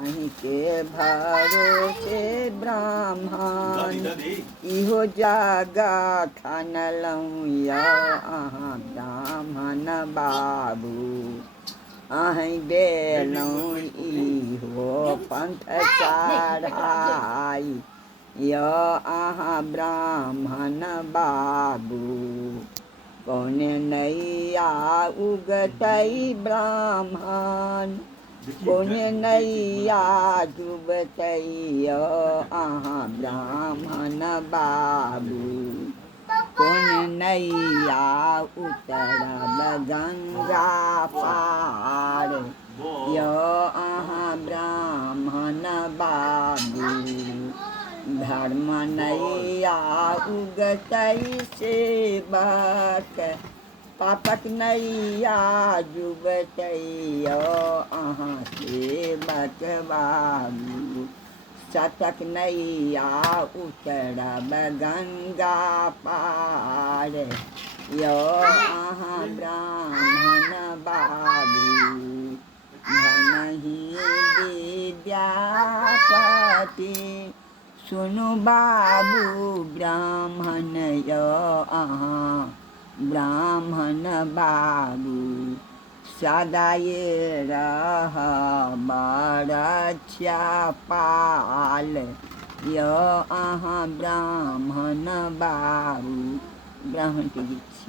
अहीं के भरोसे ब्राह्मण इहो जागा खनलहुँ यौ अहाँ ब्राह्मण बाबू। अहीं देलहुँ इहो पंथ चढ़ाई यौ अहाँ ब्राह्मण बाबू। कौने नैया उगतै ब्राह्मण कौने नैया डूबतै यौ अहाँ ब्राह्मण बाबू। कौने नैया उतरब गंगा पार यौ अहाँ ब्राह्मण बाबू। धर्म नैया उगतै सेवक पापक नैया डूबतै यौ अहाँ सेवक बाबू। सतक नैया उतरब गंगा पार यौ अहाँ ब्राह्मण बाबू। धनहि विद्यापति सुनु बाबू ब्राह्मण यौ अहाँ ब्राह्मण बाबू। सदा ये रहब रक्षा पाल यौ अहाँ ब्राह्मण बाबू। ब्राह्मण के गीत।